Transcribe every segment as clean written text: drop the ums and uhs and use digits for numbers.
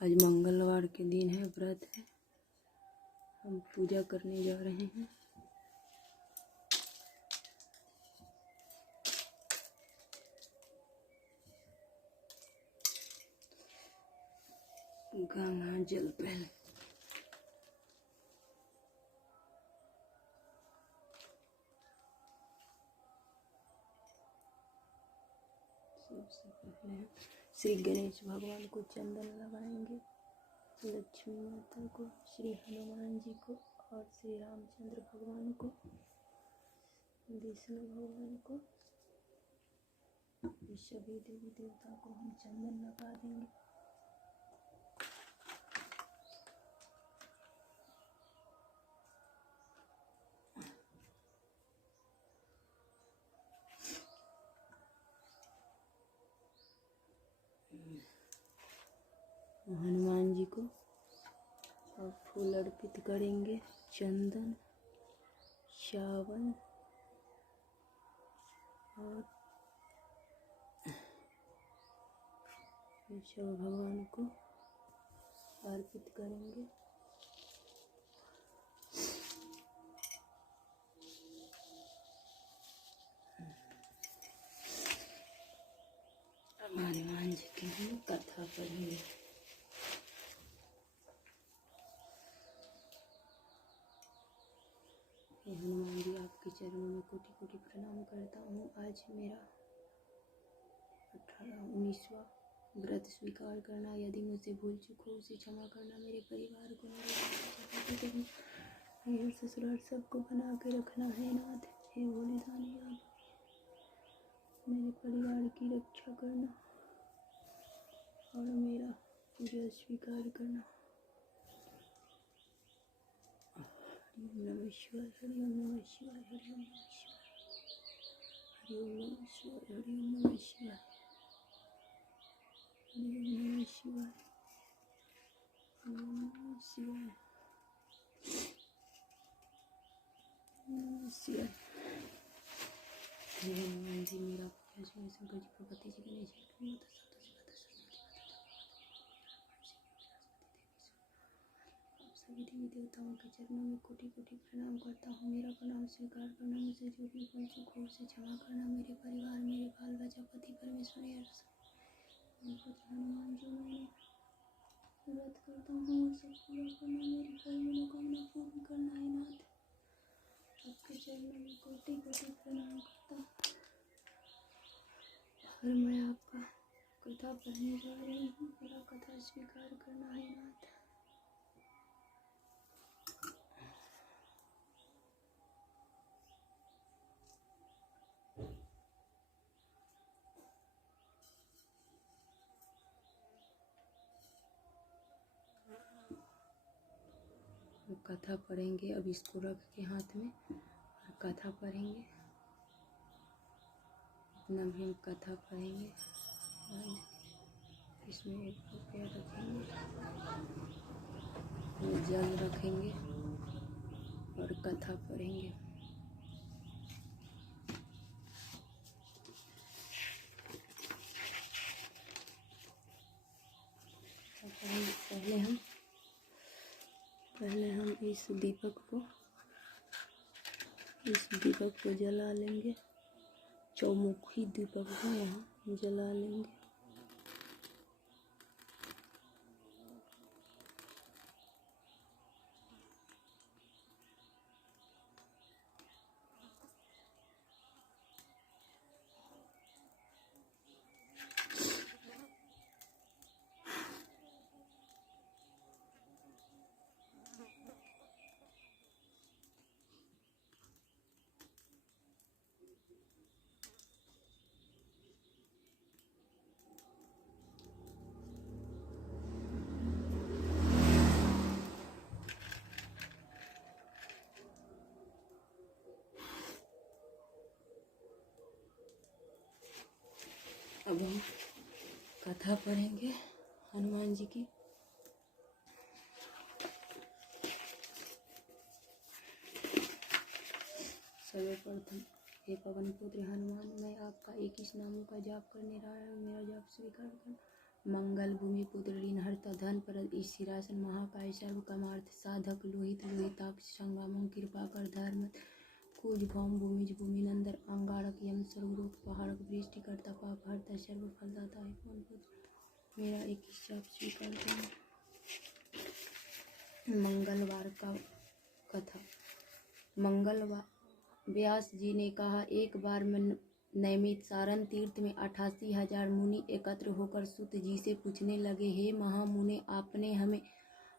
आज मंगलवार के दिन है, व्रत है। हम पूजा करने जा रहे हैं। गंगा जल पहले सबसे पहले श्री गणेश भगवान को चंदन लगाएंगे, लक्ष्मी माता को, श्री हनुमान जी को और श्री रामचंद्र भगवान को, विष्णु भगवान को, सभी देवी देवता को हम चंदन लगा देंगे। हनुमान जी को और फूल अर्पित करेंगे, चंदन, चावल और सब भगवान को अर्पित करेंगे। हनुमान जी की हम कथा पढ़ेंगे। हनुमान जी, आपके चरणों में कोटि कोटि प्रणाम करता हूँ। आज मेरा 19वां व्रत स्वीकार करना। यदि मुझसे भूल चूक हो उसे क्षमा करना। मेरे परिवार को, मेरे ससुराल सबको बना के रखना है नाथ। हे भोले दानी, आप मेरे परिवार की रक्षा करना और मेरा पूजा स्वीकार करना। हरि ओम नमः शिवाय, हरि ओम नमः शिवाय, हरि ओम नमः शिवाय, हरि ओम नमः शिवाय, हरि ओम नमः शिवाय, हरि ओम नमः शिवाय, हरि ओम नमः शिवाय, नमः शिवाय। हे हनुमान जी, मेरा पूजा शंकर जी, पार्वती जी, गणेश जी, सभी देवी देवताओं के चरणों में कोटि कोटि प्रणाम करता हूँ। मेरा प्रणाम स्वीकार करना। मुझे जो भी भूल चूक हो उसे क्षमा करना। मेरे परिवार, मेरे बाल बच्चा, पति परमेश्वर हनुमान जो मैं व्रत करता हूँ और सब पूरा करना, मेरी हर मनोकामना पूर्ण करना है नाथ। आपके चरणों में कोटि कोटि प्रणाम करता हूँ और मैं आपका कथा पढ़ने जा रही हूँ। मेरा कथा स्वीकार करना है नाथ। कथा पढ़ेंगे। अब इसको रख के हाथ में और कथा पढ़ेंगे। अपना भी हम कथा पढ़ेंगे। इसमें 1 रुपया रखेंगे, जल रखेंगे और कथा पढ़ेंगे। पहले हम इस दीपक को जला लेंगे। चौमुखी दीपक को यहाँ जला लेंगे। अब हम कथा पढ़ेंगे हनुमान जी की। सर्वप्रथम, हे पवन पुत्र हनुमान, मैं आपका 21 नामों का जाप करने रहा हूँ। मेरा जाप स्वीकार करना। मंगल भूमि पुत्र ऋण हरता धन पर ईशिरासन महाकाय सर्व कमार्थ साधक लोहित लोहिताक्ष संग्रामों कृपा कर धर्म कुज भौम भूमिज भूमि नंदर अंगारक यम सर्वरोग पहाड़क वृष्टि करता पाप हरता सर्व फलदाता है कौन पुत्र मेरा एक हिस्सा स्वीकार करना। मंगलवार का कथा। मंगलवार व्यास जी ने कहा, एक बार नैमित सारण तीर्थ में 88,000 मुनि एकत्र होकर सूत जी से पूछने लगे, हे महामुने, आपने हमें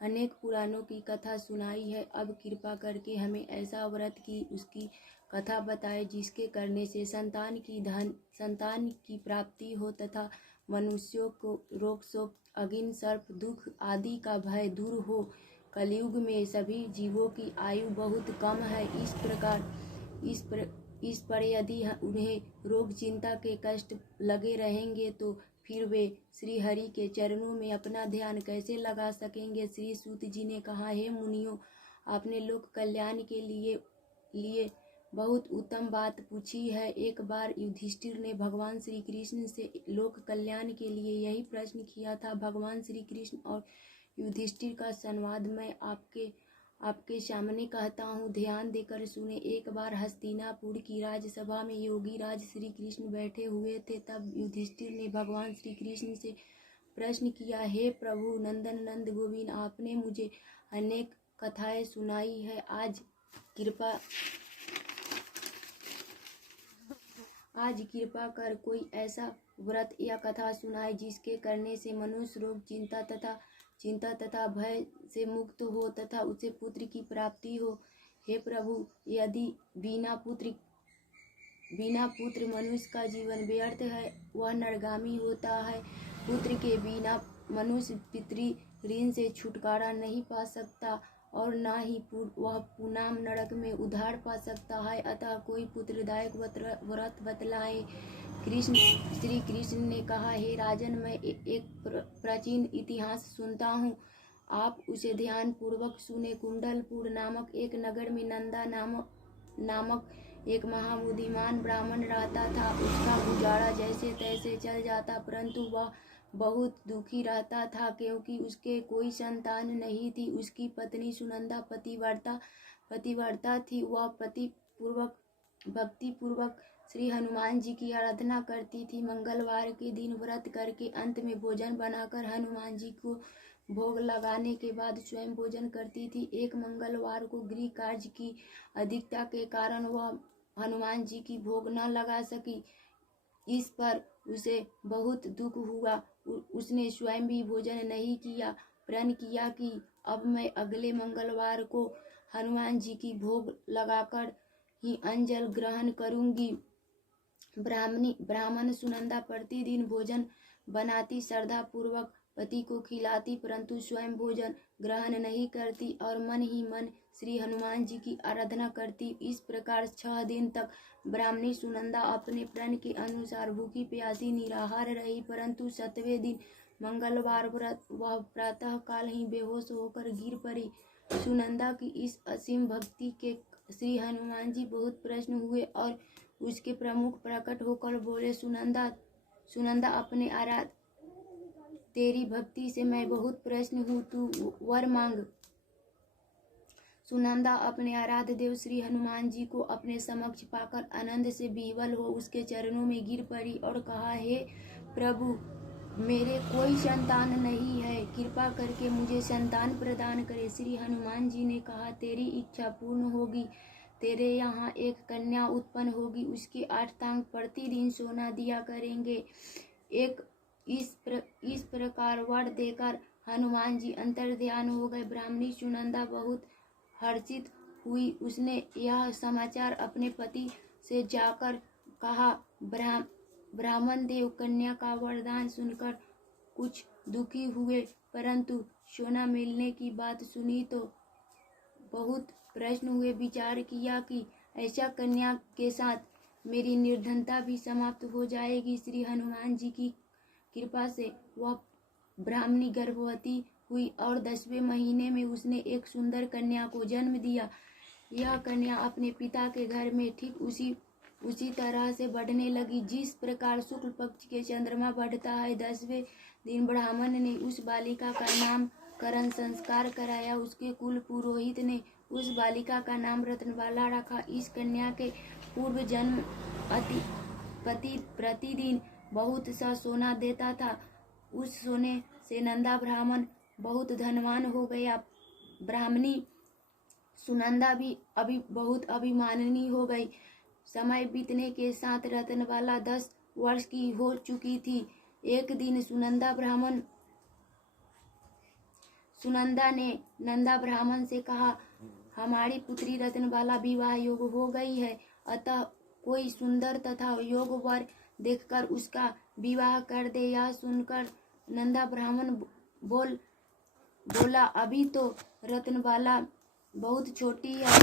अनेक पुराणों की कथा सुनाई है, अब कृपा करके हमें ऐसा व्रत की उसकी कथा बताए जिसके करने से संतान की प्राप्ति हो तथा मनुष्यों को रोग शोक अग्नि सर्प दुख आदि का भय दूर हो। कलयुग में सभी जीवों की आयु बहुत कम है। इस पर यदि उन्हें रोग चिंता के कष्ट लगे रहेंगे तो फिर वे श्री हरि के चरणों में अपना ध्यान कैसे लगा सकेंगे। श्री सूत जी ने कहा, हे मुनियों, आपने लोक कल्याण के लिए बहुत उत्तम बात पूछी है। एक बार युधिष्ठिर ने भगवान श्री कृष्ण से लोक कल्याण के लिए यही प्रश्न किया था। भगवान श्री कृष्ण और युधिष्ठिर का संवाद मैं आपके सामने कहता हूँ, ध्यान देकर सुने। एक बार हस्तिनापुर की राजसभा में योगी राज श्री कृष्ण बैठे हुए थे। तब युधिष्ठिर ने भगवान श्री कृष्ण से प्रश्न किया, हे प्रभु नंदन नंद गोविंद, आपने मुझे अनेक कथाएं सुनाई है, आज कृपा कर कोई ऐसा व्रत या कथा सुनाए जिसके करने से मनुष्य रोग चिंता तथा भय से मुक्त हो तथा उसे पुत्र की प्राप्ति हो। हे प्रभु, यदि बिना पुत्र मनुष्य का जीवन व्यर्थ है, वह नरगामी होता है। पुत्र के बिना मनुष्य पितृ ऋण से छुटकारा नहीं पा सकता और न ही वह पुनाम नरक में उद्धार पा सकता है। अतः कोई पुत्रदायक व्रत बतलाए। श्री कृष्ण ने कहा, हे राजन, मैं एक प्राचीन इतिहास सुनता हूँ, आप उसे ध्यान पूर्वक सुने। कुंडलपुर नामक एक नगर में नंदा नामक एक महाबुद्धिमान ब्राह्मण रहता था। उसका गुजारा जैसे तैसे चल जाता, परंतु वह बहुत दुखी रहता था क्योंकि उसके कोई संतान नहीं थी। उसकी पत्नी सुनंदा पतिव्रता थी। वह भक्ति पूर्वक श्री हनुमान जी की आराधना करती थी। मंगलवार के दिन व्रत करके अंत में भोजन बनाकर हनुमान जी को भोग लगाने के बाद स्वयं भोजन करती थी। एक मंगलवार को गृह कार्य की अधिकता के कारण वह हनुमान जी की भोग न लगा सकी। इस पर उसे बहुत दुख हुआ। उसने स्वयं भी भोजन नहीं किया। प्रण किया कि अब मैं अगले मंगलवार को हनुमान जी की भोग लगाकर ही अंजल ग्रहण करूंगी। ब्राह्मण सुनंदा प्रतिदिन भोजन बनाती, श्रद्धा पूर्वक पति को खिलाती, परंतु स्वयं भोजन ग्रहण नहीं करती और मन ही मन श्री हनुमान जी की आराधना करती। इस प्रकार 6 दिन तक ब्राह्मणी सुनंदा अपने प्रण के अनुसार भूखी प्यासी निराहार रही, परंतु 7वें दिन मंगलवार वह प्रातः काल ही बेहोश होकर गिर पड़ी। सुनंदा की इस असीम भक्ति के श्री हनुमान जी बहुत प्रसन्न हुए और उसके प्रमुख प्रकट होकर बोले, सुनंदा अपने तेरी भक्ति से मैं बहुत प्रसन्न हूँ, तू वर मांग। सुनंदा अपने आराध्य देव श्री हनुमान जी को अपने समक्ष पाकर आनंद से विह्वल हो उसके चरणों में गिर पड़ी और कहा, हे प्रभु, मेरे कोई संतान नहीं है, कृपा करके मुझे संतान प्रदान करे। श्री हनुमान जी ने कहा, तेरी इच्छा पूर्ण होगी। तेरे यहाँ एक कन्या उत्पन्न होगी, उसके 8 टांग प्रतिदिन सोना दिया करेंगे। इस प्रकार वर देकर हनुमान जी अंतर्ध्यान हो गए। ब्राह्मणी सुनंदा बहुत हर्षित हुई। उसने यह समाचार अपने पति से जाकर कहा। ब्राह्मण देव कन्या का वरदान सुनकर कुछ दुखी हुए, परंतु सोना मिलने की बात सुनी तो बहुत प्रसन्न हुए। विचार किया कि ऐसा कन्या के साथ मेरी निर्धनता भी समाप्त हो जाएगी। श्री हनुमान जी की कृपा से वह ब्राह्मणी गर्भवती हुई और 10वें महीने में उसने एक सुंदर कन्या को जन्म दिया। यह कन्या अपने पिता के घर में ठीक उसी तरह से बढ़ने लगी जिस प्रकार शुक्ल पक्ष के चंद्रमा बढ़ता है। दिन ब्राह्मण ने उस बालिका का नामकरण संस्कार कराया। उसके कुल पुरोहित ने उस बालिका का नाम रत्नबाला रखा। इस कन्या के पूर्व जन्म पति प्रतिदिन बहुत सा सोना देता था। उस सोने से नंदा ब्राह्मण बहुत धनवान हो गया। ब्राह्मणी सुनंदा भी अभी बहुत अभिमानिनी हो गई। समय बीतने के साथ रत्नबाला 10 वर्ष की हो चुकी थी। एक दिन सुनंदा ने नंदा ब्राह्मण से कहा, हमारी पुत्री रत्नबाला विवाह योग हो गई है, अतः कोई सुंदर तथा योग वर देखकर उसका विवाह कर दे। यह सुनकर नंदा ब्राह्मण बोला, अभी तो रत्नबाला बहुत छोटी है,